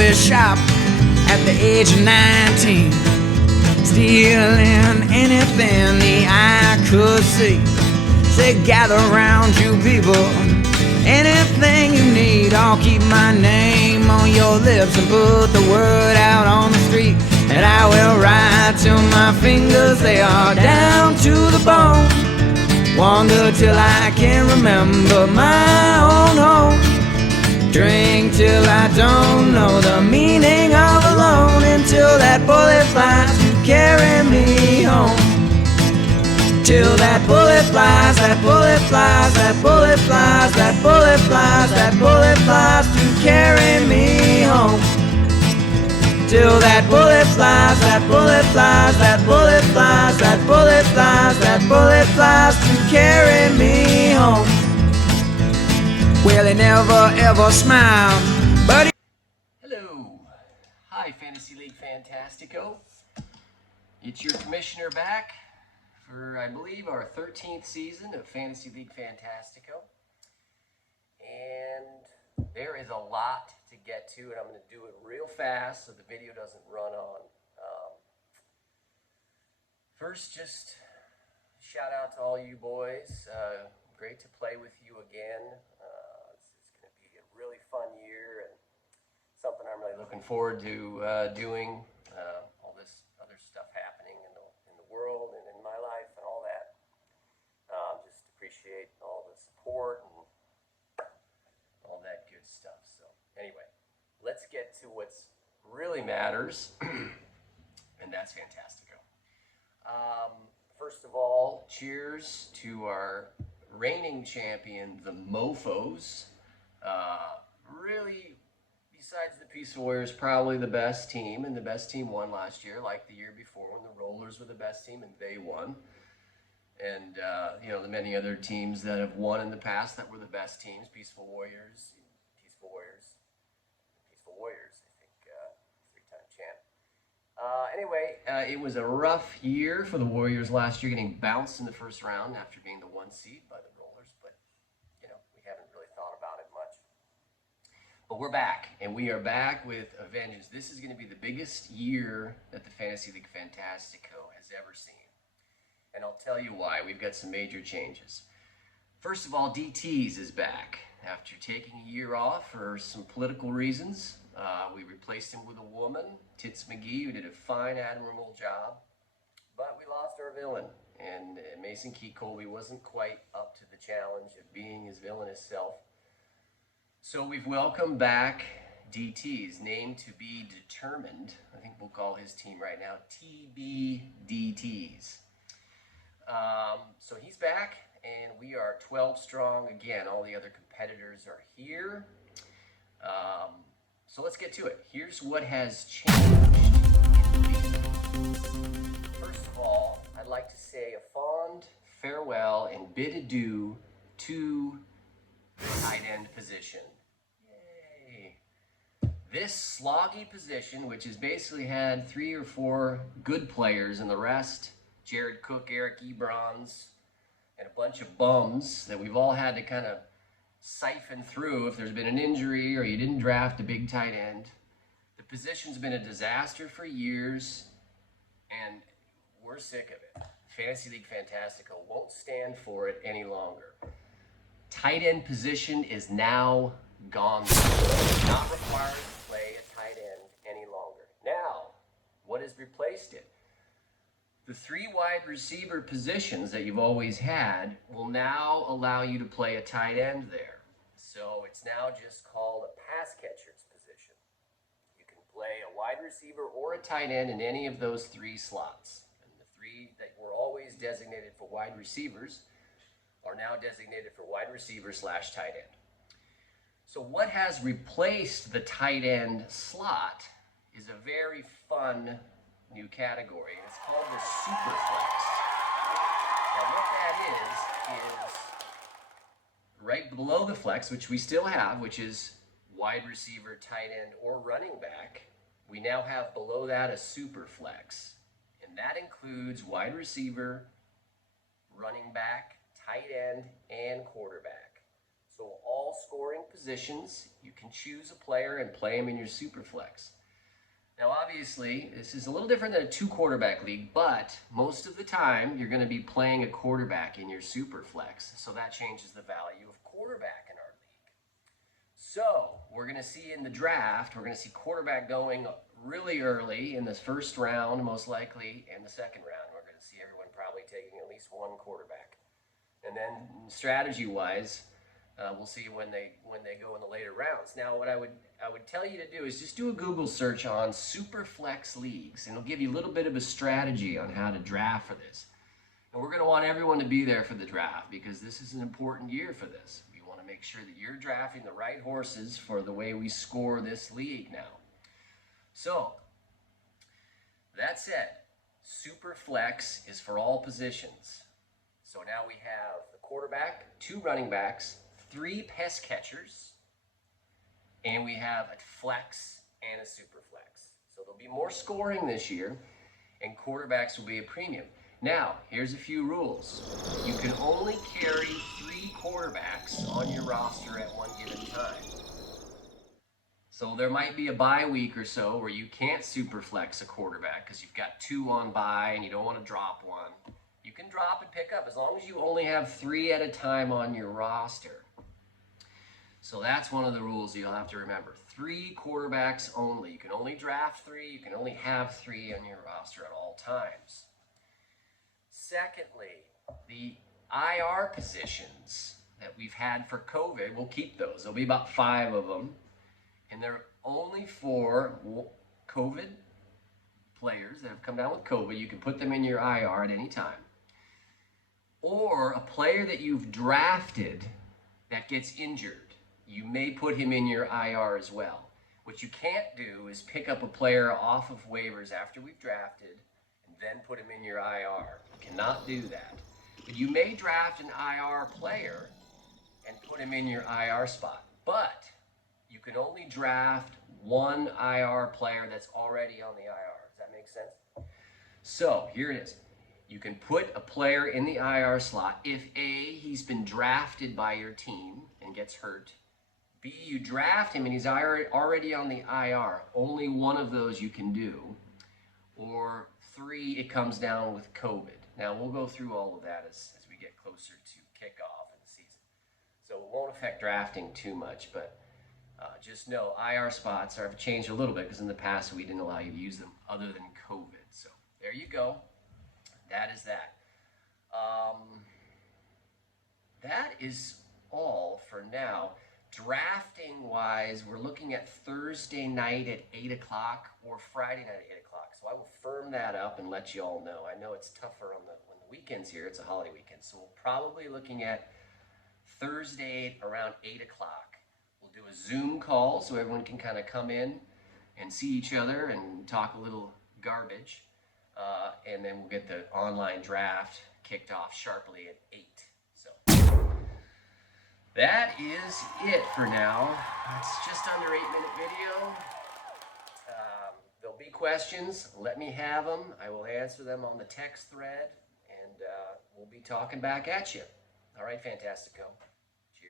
barber shop at the age of 19, stealing anything the eye could see. Say, gather round, you people, anything you need. I'll keep my name on your lips and put the word out on the street. And I will ride till my fingers, they are down to the bone. Wander till I can remember my own home. Drink till I don't know the meaning of alone, until that bullet flies to carry me home. Till that bullet flies, that bullet flies, that bullet flies, that bullet flies, that bullet flies to carry me home. Till that bullet flies, that bullet flies, that bullet flies, that bullet flies, that bullet flies to carry me home. Well, he never ever smiled, but he... Hello. Hi, Fantasy League Fantastico. It's your commissioner back for, I believe, our 13th season of Fantasy League Fantastico. And there is a lot to get to, and I'm going to do it real fast so the video doesn't run on. First, just shout out to all you boys. Great to play with you again. It's going to be a really fun year and something I'm really looking forward to doing. All this other stuff happening in the world and in my life and all that. Just appreciate all the support and all that good stuff. So anyway, let's get to what's really matters, and that's Fantastico. First of all, cheers to our reigning champion, the Mofos. Really, besides the Peaceful Warriors, probably the best team, and the best team won last year, like the year before when the Rollers were the best team and they won. And, the many other teams that have won in the past that were the best teams, Peaceful Warriors, I think, three-time champ. Anyway, it was a rough year for the Warriors last year, getting bounced in the first round after being the 1 seed by the Rollers, but, we haven't really thought about it much. But we're back, and we are back with a vengeance. This is going to be the biggest year that the Fantasy League Fantastico has ever seen. And I'll tell you why. We've got some major changes. First of all, DTs is back. After taking a year off for some political reasons, we replaced him with a woman, Tits McGee, who did a fine, admirable job. But we lost our villain, and Mason Key Colby wasn't quite up to the challenge of being his villainous self. So we've welcomed back DTs, named to be determined. I think we'll call his team right now TBDTs. So he's back, and we are 12 strong again. All the other competitors are here. So let's get to it. Here's what has changed in the league. First of all, I'd like to say a fond farewell and bid adieu to the tight end position. Yay! This sloggy position, which has basically had 3 or 4 good players and the rest, Jared Cook, Eric Ebrons, and a bunch of bums that we've all had to kind of siphon through if there's been an injury or you didn't draft a big tight end. The position's been a disaster for years, and we're sick of it. Fantasy League Fantastico won't stand for it any longer. Tight end position is now gone. It's not required to play a tight end any longer. Now, what has replaced it? The 3 wide receiver positions that you've always had will now allow you to play a tight end there. So it's now just called a pass catcher's position. You can play a wide receiver or a tight end in any of those 3 slots. And the 3 that were always designated for wide receivers are now designated for wide receiver / tight end. So what has replaced the tight end slot is a very fun new category. It's called the super flex. Now what that is right below the flex, which we still have, which is wide receiver, tight end, or running back. We now have below that a super flex. And that includes wide receiver, running back, tight end, and quarterback. So So all scoring positions, you can choose a player and play him in your super flex. Now obviously, this is a little different than a 2-quarterback league, but most of the time you're going to be playing a quarterback in your super flex. So that changes the value of quarterback in our league. So we're going to see in the draft, we're going to see quarterback going really early in the first round, most likely, and the second round. We're going to see everyone probably taking at least one quarterback. And then strategy-wise, we'll see when they go in the later rounds. Now, what I would tell you to do is just do a Google search on super flex leagues, and it'll give you a little bit of a strategy on how to draft for this. And we're going to want everyone to be there for the draft because this is an important year for this. We want to make sure that you're drafting the right horses for the way we score this league now. So, that said, super flex is for all positions. So now we have the quarterback, 2 running backs, 3 pass catchers, and we have a flex and a super flex. So there'll be more scoring this year, and quarterbacks will be a premium. Now, here's a few rules. You can only carry 3 quarterbacks on your roster at one given time. So there might be a bye week or so where you can't super flex a quarterback because you've got 2 on bye and you don't want to drop one. You can drop and pick up as long as you only have 3 at a time on your roster. So that's one of the rules you'll have to remember. 3 quarterbacks only. You can only draft 3. You can only have 3 on your roster at all times. Secondly, the IR positions that we've had for COVID, we'll keep those. There'll be about 5 of them. And they're only for COVID players that have come down with COVID. You can put them in your IR at any time. Or a player that you've drafted that gets injured. You may put him in your IR as well. What you can't do is pick up a player off of waivers after we've drafted and then put him in your IR. You cannot do that. But you may draft an IR player and put him in your IR spot. But you can only draft 1 IR player that's already on the IR. Does that make sense? So here it is. You can put a player in the IR slot if A, he's been drafted by your team and gets hurt. B, you draft him and he's already on the IR. Only one of those you can do. Or 3, it comes down with COVID. Now we'll go through all of that as we get closer to kickoff in the season. So it won't affect drafting too much, but just know IR spots have changed a little bit because in the past we didn't allow you to use them other than COVID. So there you go. That is that. That is all for now. Drafting wise, we're looking at Thursday night at 8 o'clock or Friday night at 8 o'clock. So I will firm that up and let you all know. I know it's tougher on when the weekend's here. It's a holiday weekend. So we're probably looking at Thursday around 8 o'clock. We'll do a Zoom call so everyone can kind of come in and see each other and talk a little garbage. And then we'll get the online draft kicked off sharply at 8. So that is it for now. It's just under 8-minute video. There'll be questions. Let me have them. I will answer them on the text thread, and we'll be talking back at you. All right, Fantastico.